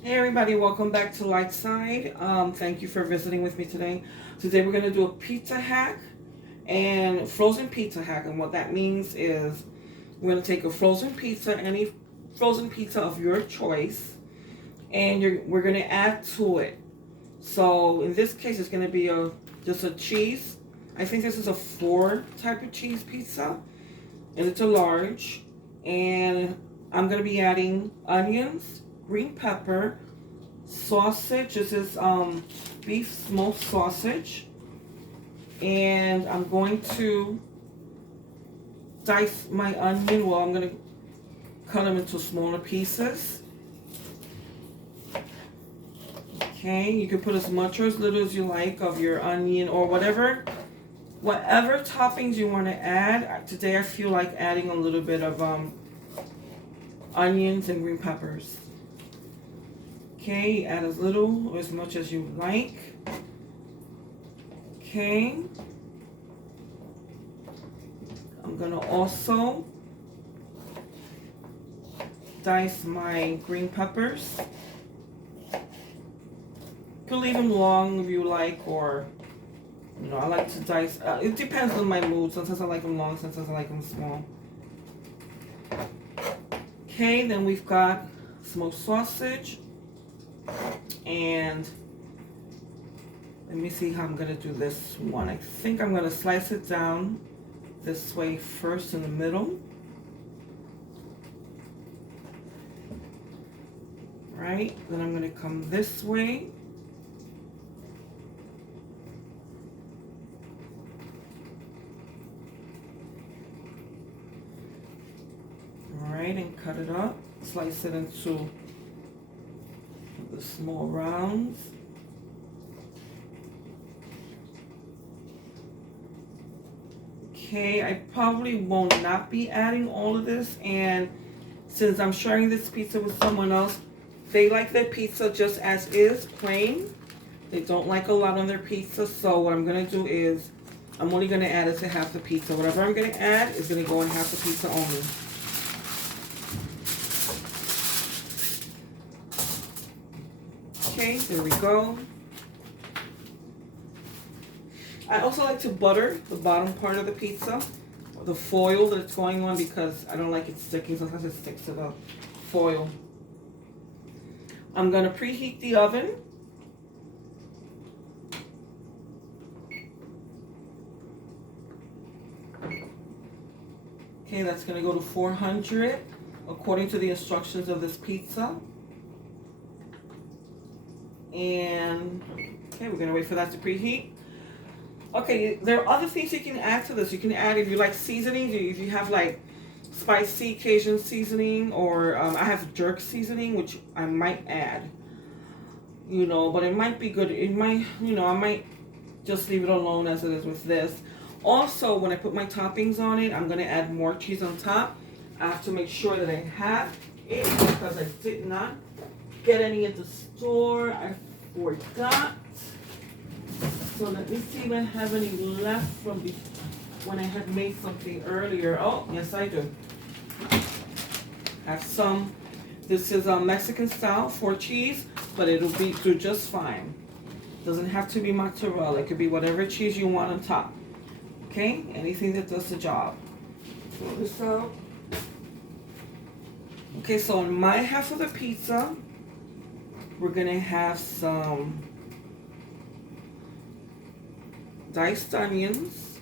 Hey everybody, welcome back to Lightside. Thank you for visiting with me today. Today we're going to do a pizza hack and frozen pizza hack. And what that means is we're going to take a frozen pizza, any frozen pizza of your choice, and we're going to add to it. So in this case, it's going to be just a cheese. I think this is a 4 type of cheese pizza, and it's a large. And I'm going to be adding onions, green pepper, sausage. This is beef smoked sausage, and I'm going to dice my onion. Well, I'm going to cut them into smaller pieces. Okay, you can put as much or as little as you like of your onion or whatever toppings you want to add. Today I feel like adding a little bit of onions and green peppers. Okay, add as little or as much as you like. Okay. I'm going to also dice my green peppers. You can leave them long if you like, or, I like to dice. It depends on my mood. Sometimes I like them long, sometimes I like them small. Okay, then we've got smoked sausage. And let me see how I'm going to do this one. I think I'm going to slice it down this way first in the middle. Right? Then I'm going to come this way. Alright, and cut it up. Slice it into the small rounds. Okay, I probably will not be adding all of this, and since I'm sharing this pizza with someone else, they like their pizza just as is, plain. They don't like a lot on their pizza, so what I'm going to do is I'm only going to add it to half the pizza. Whatever I'm going to add is going to go on half the pizza only. Okay, there we go. I also like to butter the bottom part of the pizza, the foil that it's going on, because I don't like it sticking. Sometimes it sticks to the foil. I'm going to preheat the oven. Okay, that's going to go to 400 according to the instructions of this pizza. And okay, we're going to wait for that to preheat. Okay, there are other things you can add to this. You can add, if you like seasonings, if you have like spicy Cajun seasoning, or I have jerk seasoning, which I might add. But it might be good. It might, I might just leave it alone as it is with this. Also, when I put my toppings on it, I'm going to add more cheese on top. I have to make sure that I have it because I did not get any at the store. I forgot. So let me see if I have any left from when I had made something earlier. Oh, yes I do. I have some. This is a Mexican style for cheese, but it'll do just fine. Doesn't have to be mozzarella. It could be whatever cheese you want on top. Okay, anything that does the job. Throw this out. Okay, so in my half of the pizza, we're gonna have some diced onions.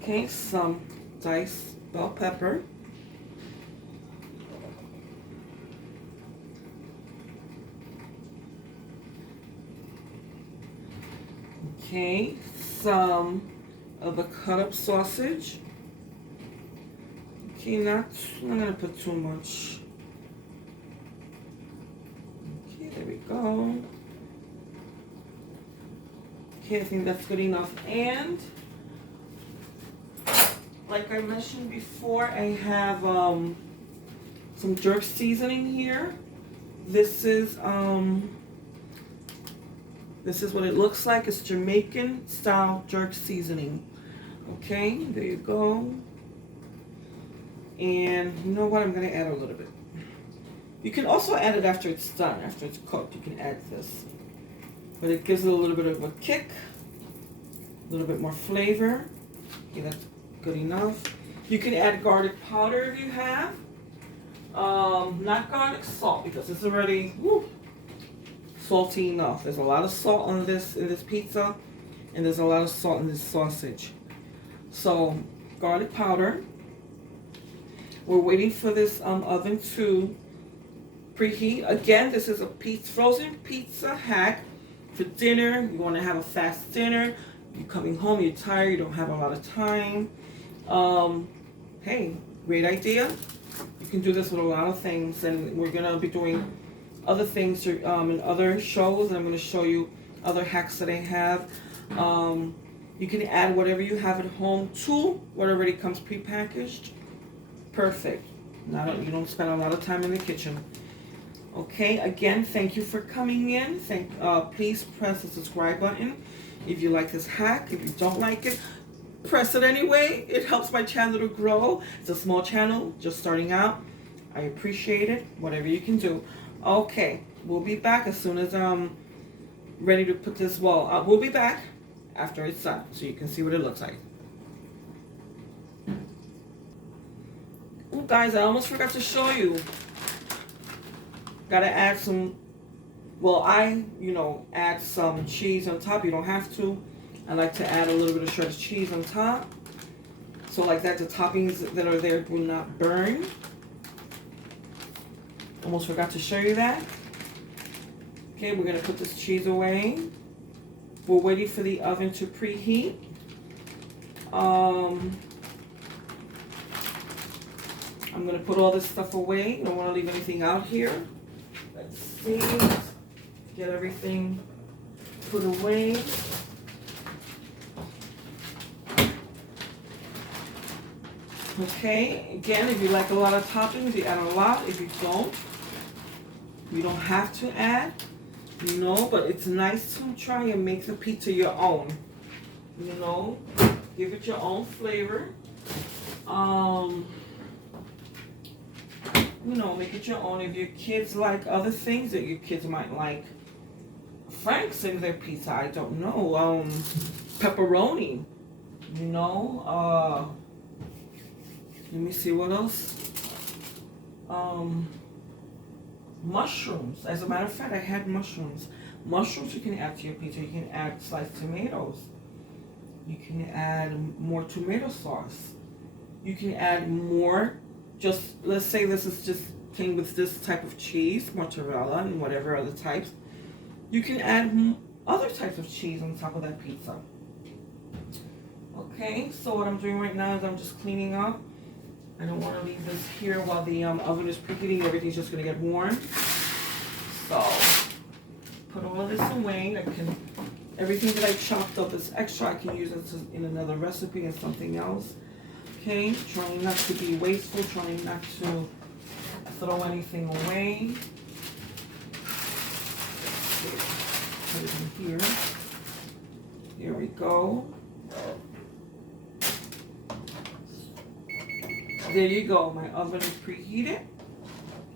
Okay, some diced bell pepper. Okay, some of the cut up sausage. Okay, I'm not gonna put too much. Okay, there we go. Okay, I think that's good enough. And like I mentioned before, I have some jerk seasoning here. This is what it looks like. It's Jamaican style jerk seasoning. Okay, there you go. And you know what? I'm going to add a little bit. You can also add it after it's done, after it's cooked. You can add this. But it gives it a little bit of a kick, a little bit more flavor. Okay, that's good enough. You can add garlic powder if you have. Not garlic salt because it's already salty enough. There's a lot of salt on this in this pizza, and there's a lot of salt in this sausage. So garlic powder. We're waiting for this oven to preheat. Again, this is a frozen pizza hack for dinner. You want to have a fast dinner. You're coming home, you're tired, you don't have a lot of time. Hey, great idea. You can do this with a lot of things, and we're gonna be doing other things in other shows, and I'm gonna show you other hacks that I have. You can add whatever you have at home to what already comes prepackaged. Perfect. You don't spend a lot of time in the kitchen. Okay, again, thank you for coming in. Please press the subscribe button if you like this hack. If you don't like it, press it anyway. It helps my channel to grow. It's a small channel, just starting out. I appreciate it. Whatever you can do. Okay, we'll be back as soon as I'm ready to put this. We'll be back after it's done, so you can see what it looks like. Oh, guys, I almost forgot to show you. Gotta add some, add some cheese on top. You don't have to. I like to add a little bit of shredded cheese on top. So like that, the toppings that are there will not burn. Almost forgot to show you that. Okay, we're gonna put this cheese away. We're waiting for the oven to preheat. I'm gonna put all this stuff away. Don't wanna leave anything out here. Let's see. Get everything put away. Okay, again, if you like a lot of toppings, you add a lot. If you don't, you don't have to add. But it's nice to try and make the pizza your own. Give it your own flavor. Make it your own. If your kids like other things that your kids might like, Frank's in their pizza, I don't know. Pepperoni, let me see what else. Mushrooms. As a matter of fact, I had mushrooms. Mushrooms you can add to your pizza. You can add sliced tomatoes. You can add more tomato sauce. You can add more. Let's say this is just came with this type of cheese, mozzarella, and whatever other types. You can add other types of cheese on top of that pizza. Okay, so what I'm doing right now is I'm just cleaning up. I don't want to leave this here while the oven is preheating. Everything's just going to get warm. So, put all of this away. Everything that I chopped up is extra. I can use it in another recipe and something else. Okay, trying not to be wasteful, trying not to throw anything away. Okay, put it in here. Here we go. There you go. My oven is preheated.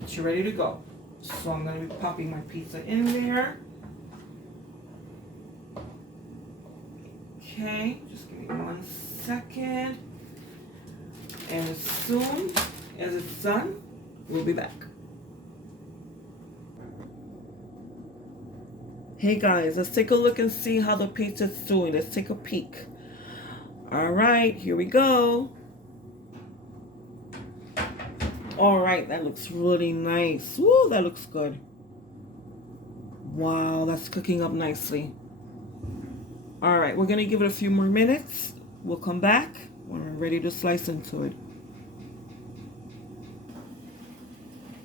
It's ready to go. So I'm going to be popping my pizza in there. Okay, just give me 1 second. And as soon as it's done, we'll be back. Hey guys, let's take a look and see how the pizza's doing. Let's take a peek. All right, here we go. All right, that looks really nice. Woo, that looks good. Wow, that's cooking up nicely. All right, we're gonna give it a few more minutes. We'll come back when we're ready to slice into it.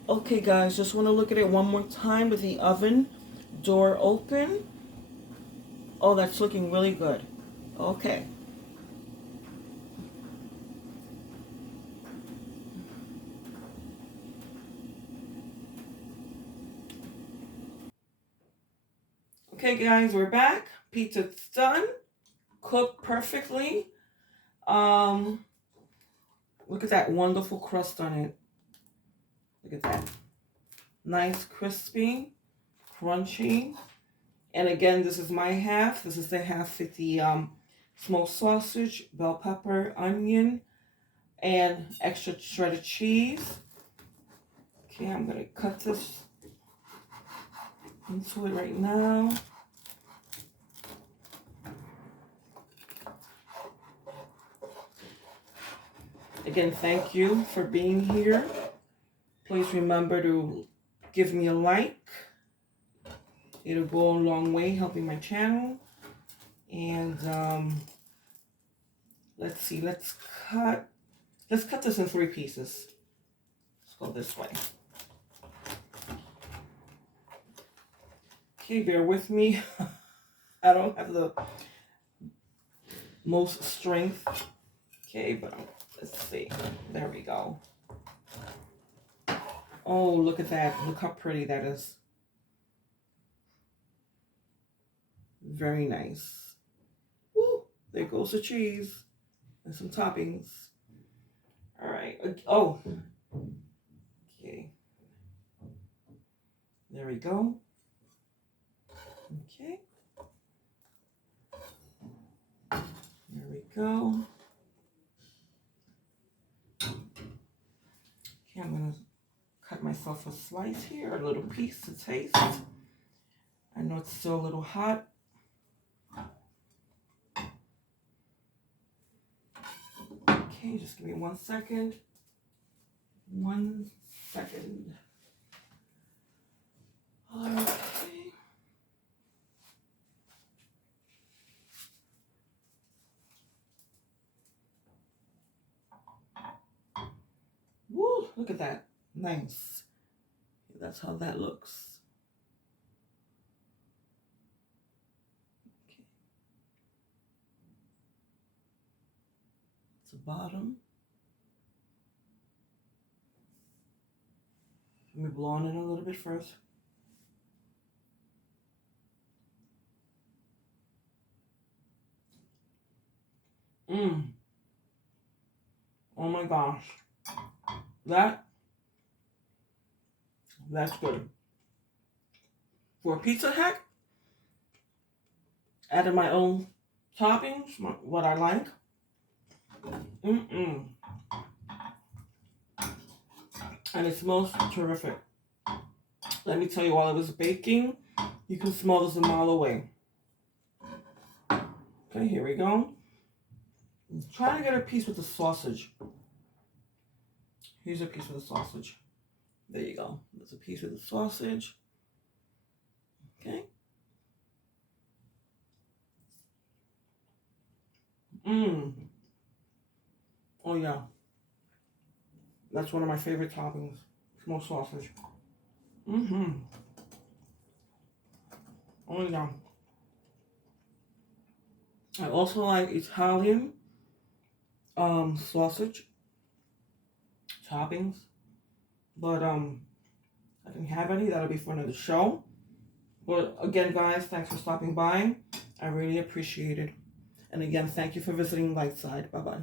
Okay guys, just want to look at it one more time with the oven door open. Oh, that's looking really good. Okay. Okay guys, we're back. Pizza's done. Cooked perfectly. Look at that wonderful crust on it. Look at that. Nice, crispy, crunchy. And again, this is my half. This is the half with the smoked sausage, bell pepper, onion, and extra shredded cheese. Okay, I'm going to cut this into it right now. Again, thank you for being here. Please remember to give me a like. It'll go a long way helping my channel. And let's see, let's cut this in 3 pieces. Let's go this way. Okay, bear with me. I don't have the most strength. Okay, but let's see. There we go. Oh, look at that. Look how pretty that is. Very nice. Woo! There goes the cheese and some toppings. All right. Oh. Okay. There we go. Okay. There we go. Okay, I'm going to cut myself a slice here, a little piece to taste. I know it's still a little hot. Okay, just give me 1 second. 1 second. Okay. Woo, look at that. Nice. That's how that looks. Okay. It's the bottom. Let me blow on it a little bit first. Oh my gosh. That's good. For a pizza hack, added my own toppings, what I like. And it smells terrific. Let me tell you, while it was baking, you can smell this a mile away. Okay, here we go. Try to get a piece with the sausage. Here's a piece with the sausage. There you go. There's a piece with the sausage. Okay. Oh yeah. That's one of my favorite toppings. Smoked sausage. Oh yeah. I also like Italian sausage toppings. But I didn't have any. That'll be for another show. But again, guys, thanks for stopping by. I really appreciate it. And again, thank you for visiting Lightside. Bye-bye.